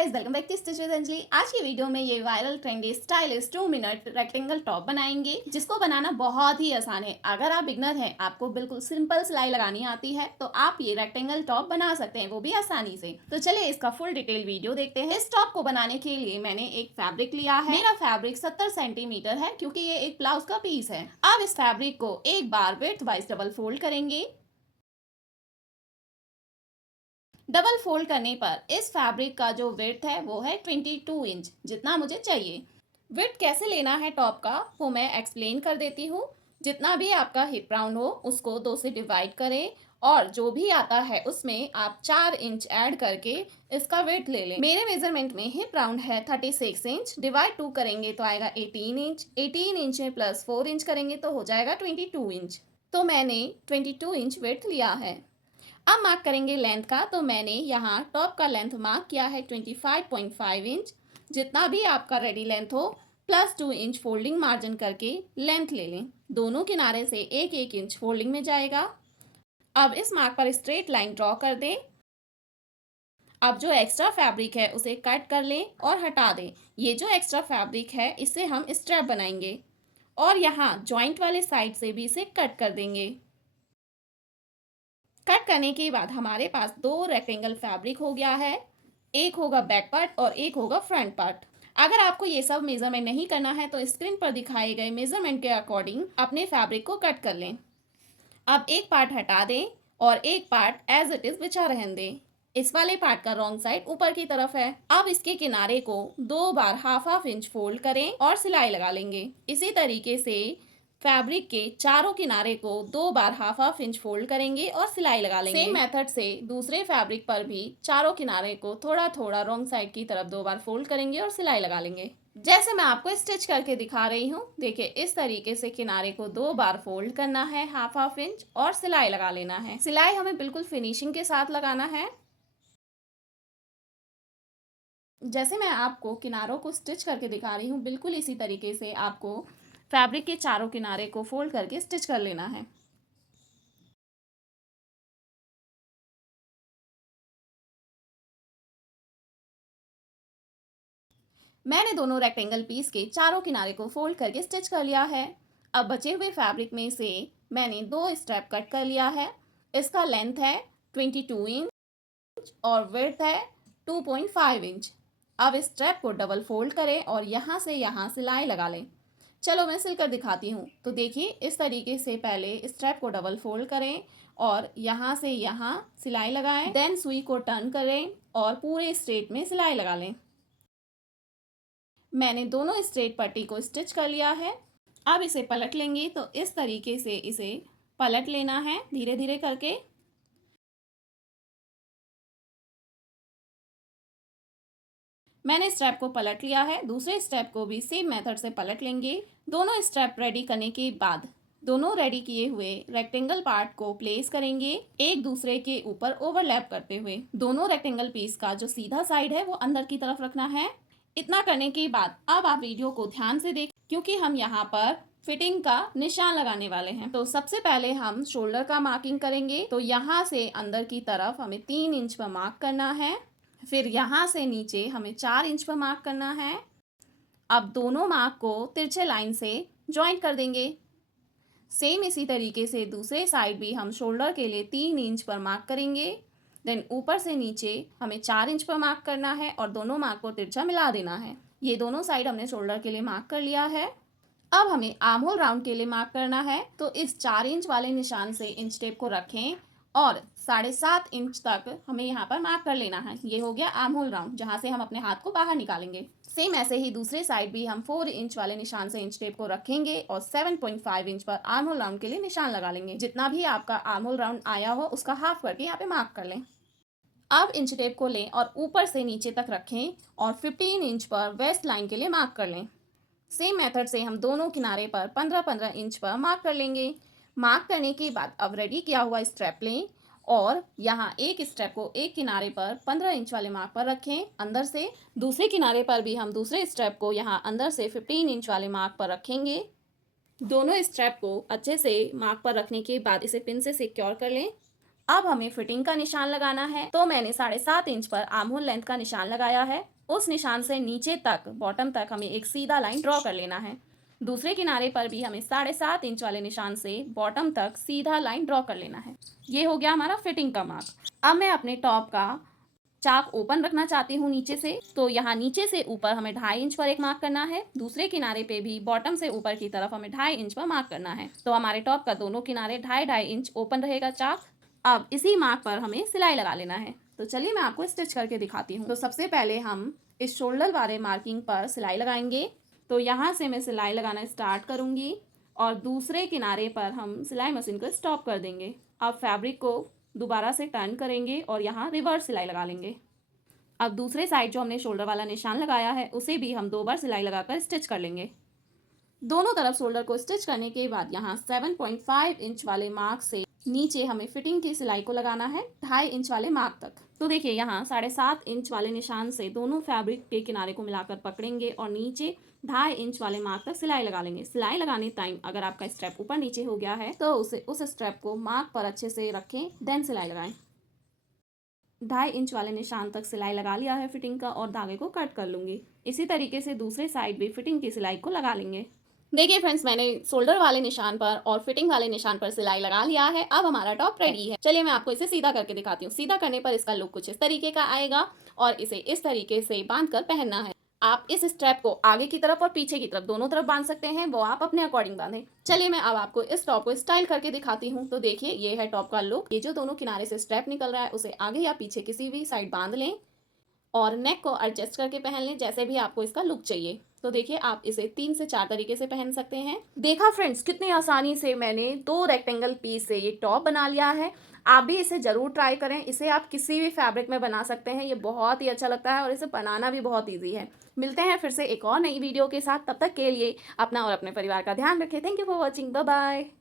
Guys, welcome back to stitch with Anjali. आज की video में ये viral trendy stylish 2 minute rectangle top बनाएंगे, जिसको बनाना बहुत ही आसान है। अगर आप बिगनर हैं, आपको बिल्कुल सिंपल सिलाई लगानी आती है, तो आप ये रेक्टेंगल टॉप बना सकते हैं, वो भी आसानी से। तो चलिए इसका फुल डिटेल वीडियो देखते हैं। इस टॉप को बनाने के लिए मैंने एक फैब्रिक लिया है। मेरा फैब्रिक 70 सेंटीमीटर है, क्योंकि ये एक ब्लाउज का पीस है। अब इस फैब्रिक को एक बार विड्थ वाइज डबल फोल्ड करेंगे। डबल फोल्ड करने पर इस फैब्रिक का जो विड्थ है वो है 22 इंच, जितना मुझे चाहिए। विड्थ कैसे लेना है टॉप का वो मैं एक्सप्लेन कर देती हूँ। जितना भी आपका हिप राउंड हो उसको 2 से डिवाइड करें, और जो भी आता है उसमें आप 4 इंच ऐड करके इसका विड्थ ले लें। मेरे मेजरमेंट में हिप राउंड है 36 इंच, डिवाइड 2 करेंगे तो आएगा 18 इंच। 18 इंच में प्लस 4 इंच करेंगे तो हो जाएगा 22 इंच। तो मैंने 22 इंच विड्थ लिया है। अब मार्क करेंगे लेंथ का, तो मैंने यहाँ टॉप का लेंथ मार्क किया है 25.5 इंच। जितना भी आपका रेडी लेंथ हो प्लस 2 इंच फोल्डिंग मार्जिन करके लेंथ ले लें। दोनों किनारे से 1-1 इंच फोल्डिंग में जाएगा। अब इस मार्क पर स्ट्रेट लाइन ड्रॉ कर दें। अब जो एक्स्ट्रा फैब्रिक है उसे कट कर लें और हटा दें। ये जो एक्स्ट्रा फैब्रिक है इससे हम स्ट्रैप बनाएंगे, और यहाँ जॉइंट वाले साइड से भी इसे कट कर देंगे। कट करने के बाद हमारे पास 2 रेक्टेंगल फैब्रिक हो गया है। एक होगा बैक पार्ट और एक होगा फ्रंट पार्ट। अगर आपको ये सब मेजरमेंट नहीं करना है तो स्क्रीन पर दिखाए गए मेजरमेंट के अकॉर्डिंग अपने फैब्रिक को कट कर लें। अब एक पार्ट हटा दें और एक पार्ट एज इट इज बिछा रहने दें। इस वाले पार्ट का रॉन्ग साइड ऊपर की तरफ है। अब इसके किनारे को 2 बार हाफ इंच फोल्ड करें और सिलाई लगा लेंगे। इसी तरीके से फैब्रिक के चारों किनारे को 2 बार हाफ इंच फोल्ड करेंगे और सिलाई लगा लेंगे। सेम मेथड से दूसरे फैब्रिक पर भी चारों किनारे को थोड़ा थोड़ा रॉन्ग साइड की तरफ 2 बार फोल्ड करेंगे और सिलाई लगा लेंगे। जैसे मैं आपको स्टिच करके दिखा रही हूँ, देखिए इस तरीके से किनारे को 2 बार फोल्ड करना है हाफ इंच और सिलाई लगा लेना है। सिलाई हमें बिल्कुल फिनिशिंग के साथ लगाना है। जैसे मैं आपको किनारों को स्टिच करके दिखा रही हूँ, बिल्कुल इसी तरीके से आपको फैब्रिक के चारों किनारे को फोल्ड करके स्टिच कर लेना है। मैंने दोनों रेक्टेंगल पीस के चारों किनारे को फोल्ड करके स्टिच कर लिया है। अब बचे हुए फैब्रिक में से मैंने 2 स्ट्रैप कट कर लिया है। इसका लेंथ है 22 इंच और विड्थ है 2.5 इंच। अब इस स्ट्रैप को डबल फोल्ड करें और यहाँ से यहाँ सिलाई लगा लें। चलो मैं सिलकर दिखाती हूँ। तो देखिए इस तरीके से पहले स्ट्रैप को डबल फोल्ड करें और यहाँ से यहाँ सिलाई लगाएं, देन सुई को टर्न करें और पूरे स्ट्रेट में सिलाई लगा लें। मैंने दोनों स्ट्रेट पट्टी को स्टिच कर लिया है। अब इसे पलट लेंगे, तो इस तरीके से इसे पलट लेना है धीरे धीरे करके। मैंने स्ट्रैप को पलट लिया है, दूसरे स्ट्रैप को भी सेम मेथड से पलट लेंगे। दोनों स्ट्रैप रेडी करने के बाद दोनों रेडी किए हुए रेक्टेंगल पार्ट को प्लेस करेंगे एक दूसरे के ऊपर ओवरलैप करते हुए। दोनों रेक्टेंगल पीस का जो सीधा साइड है वो अंदर की तरफ रखना है। इतना करने के बाद अब आप वीडियो को ध्यान से देख, क्योंकि हम यहाँ पर फिटिंग का निशान लगाने वाले हैं। तो सबसे पहले हम शोल्डर का मार्किंग करेंगे। तो यहाँ से अंदर की तरफ हमें 3 इंच पर मार्क करना है। फिर यहाँ से नीचे हमें 4 इंच पर मार्क करना है। अब दोनों मार्क को तिरछे लाइन से ज्वाइंट कर देंगे। सेम इसी तरीके से दूसरे साइड भी हम शोल्डर के लिए 3 इंच पर मार्क करेंगे। देन ऊपर से नीचे हमें 4 इंच पर मार्क करना है और दोनों मार्क को तिरछा मिला देना है। ये दोनों साइड हमने शोल्डर के लिए मार्क कर लिया है। अब हमें आर्म होल राउंड के लिए मार्क करना है। तो इस 4 इंच वाले निशान से इंच टेप को रखें और 7.5 इंच तक हमें यहाँ पर मार्क कर लेना है। ये हो गया आर्म होल राउंड, जहाँ से हम अपने हाथ को बाहर निकालेंगे। सेम ऐसे ही दूसरे साइड भी हम 4 इंच वाले निशान से इंच टेप को रखेंगे और 7.5 इंच पर आर्म होल राउंड के लिए निशान लगा लेंगे। जितना भी आपका आर्म होल राउंड आया हो उसका हाफ करके यहाँ पे मार्क कर लें। अब इंच टेप को लें और ऊपर से नीचे तक रखें और 15 इंच पर वेस्ट लाइन के लिए मार्क कर लें। सेम मेथड से हम दोनों किनारे पर 15-15 इंच पर मार्क कर लेंगे। मार्क करने के बाद अब रेडी किया हुआ स्ट्रैप लें और यहाँ एक स्ट्रैप को एक किनारे पर 15 इंच वाले मार्क पर रखें अंदर से। दूसरे किनारे पर भी हम दूसरे स्ट्रैप को यहाँ अंदर से 15 इंच वाले मार्क पर रखेंगे। दोनों स्ट्रैप को अच्छे से मार्क पर रखने के बाद इसे पिन से सिक्योर कर लें। अब हमें फिटिंग का निशान लगाना है। तो मैंने 7.5 इंच पर आर्म होल लेंथ का निशान लगाया है। उस निशान से नीचे तक बॉटम तक हमें एक सीधा लाइन ड्रॉ कर लेना है। दूसरे किनारे पर भी हमें 7.5 इंच वाले निशान से बॉटम तक सीधा लाइन ड्रॉ कर लेना है। ये हो गया हमारा फिटिंग का मार्क। अब मैं अपने टॉप का चाक ओपन रखना चाहती हूँ नीचे से, तो यहाँ नीचे से ऊपर हमें 2.5 इंच पर एक मार्क करना है। दूसरे किनारे पे भी बॉटम से ऊपर की तरफ हमें 2.5 इंच पर मार्क करना है। तो हमारे टॉप का दोनों किनारे 2.5 इंच ओपन रहेगा चाक। अब इसी मार्क पर हमें सिलाई लगा लेना है। तो चलिए मैं आपको स्टिच करके दिखाती हूँ। तो सबसे पहले हम इस शोल्डर वाले मार्किंग पर सिलाई लगाएंगे। तो यहाँ से मैं सिलाई लगाना स्टार्ट करूँगी और दूसरे किनारे पर हम सिलाई मशीन को स्टॉप कर देंगे। अब फैब्रिक को दोबारा से टर्न करेंगे और यहाँ रिवर्स सिलाई लगा लेंगे। अब दूसरे साइड जो हमने शोल्डर वाला निशान लगाया है उसे भी हम 2 बार सिलाई लगाकर स्टिच कर लेंगे। दोनों तरफ शोल्डर को स्टिच करने के बाद यहाँ 7.5 इंच वाले मार्क से नीचे हमें फिटिंग की सिलाई को लगाना है 2.5 इंच वाले मार्क तक। तो देखिए यहाँ 7.5 इंच वाले निशान से दोनों फैब्रिक के किनारे को मिलाकर पकड़ेंगे और नीचे 2.5 इंच वाले मार्क तक सिलाई लगा लेंगे। सिलाई लगाने टाइम अगर आपका स्ट्रैप ऊपर नीचे हो गया है तो उस स्ट्रैप को मार्क पर अच्छे से रखें, देन सिलाई लगाएं। 2.5 इंच वाले निशान तक सिलाई लगा लिया है फिटिंग का और धागे को कट कर लूँगी। इसी तरीके से दूसरे साइड भी फिटिंग की सिलाई को लगा लेंगे। देखिए फ्रेंड्स, मैंने शोल्डर वाले निशान पर और फिटिंग वाले निशान पर सिलाई लगा लिया है। अब हमारा टॉप रेडी है। चलिए मैं आपको इसे सीधा करके दिखाती हूँ। सीधा करने पर इसका लुक कुछ इस तरीके का आएगा और इसे इस तरीके से बांध कर पहनना है। आप इस स्ट्रैप को आगे की तरफ और पीछे की तरफ दोनों तरफ बांध सकते हैं, वो आप अपने अकॉर्डिंग बांधें। चलिए मैं अब आपको इस टॉप को स्टाइल करके दिखाती हूँ। तो देखिए ये है टॉप का लुक। ये जो दोनों किनारे से स्ट्रैप निकल रहा है उसे आगे या पीछे किसी भी साइड बांध लें और नेक को एडजस्ट करके पहन लें जैसे भी आपको इसका लुक चाहिए। तो देखिए आप इसे 3 से 4 तरीके से पहन सकते हैं। देखा फ्रेंड्स, कितनी आसानी से मैंने 2 रेक्टेंगल पीस से ये टॉप बना लिया है। आप भी इसे ज़रूर ट्राई करें। इसे आप किसी भी फैब्रिक में बना सकते हैं। ये बहुत ही अच्छा लगता है और इसे बनाना भी बहुत ईजी है। मिलते हैं फिर से एक और नई वीडियो के साथ। तब तक के लिए अपना और अपने परिवार का ध्यान रखें। Thank you for watching. Bye bye.